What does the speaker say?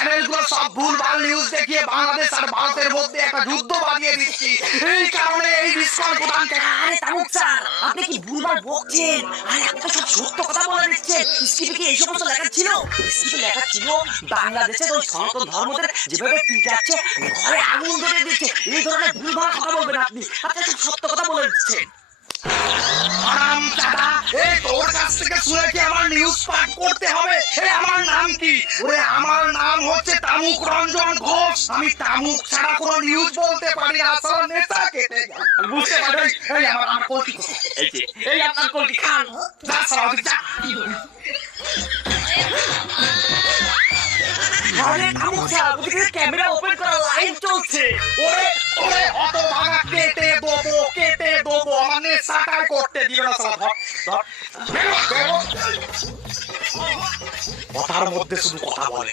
চ্যানেলগুলো সব ভুলভাল নিউজ দেখিয়ে বাংলাদেশ আর ভারতের মধ্যে একটা যুদ্ধ বাঁধিয়ে দিচ্ছি। এই কারণে এই বিস্কুট প্রধানকে। আরে তামুক স্যার, আপনি কি ভুলভাল বকছেন? আরে আপনি তো সব সত্য কথা বলে দিচ্ছেন। স্ক্রিপ্টে কি এই সমস্ত লেখা ছিল? স্ক্রিপ্টে লেখা ছিল বাংলাদেশের ওই সনাতন ধর্মদের যেভাবে পিটাচ্ছে, ঘরে আগুন ধরে দিচ্ছে, এই ধরনের ভুলভাল কথা বলবেন আপনি। আপনি সব সত্য কথা বলে দিচ্ছেন। হারামজাদা, এই তোর কাছ থেকে শুনে কি আমার নিউজ পাঠ করতে হবে? এই আমার নাম কি? ওরে আমার নাম হচ্ছে তামুক রঞ্জন ঘোষ। আমি তামুক ছাড়া কোনো নিউজ বলতে পারি না। আসলে নেতা কেটে গেল। বুঝতে পারবেন? এই আমার কলকি কোথায়? এই যে, এই আপনার কলকি খান। যা সারা ওদিকে যা। আরে তামুক স্যার, ওদিকে ক্যামেরা ওপেন করা, লাইভ চলছে। ওরে ওরে অত ভাঙা কেটে দেবো আমার নেশাটাই করতে দিল না। সালা ধর ধর। কথার মধ্যে শুধু কথা বলে।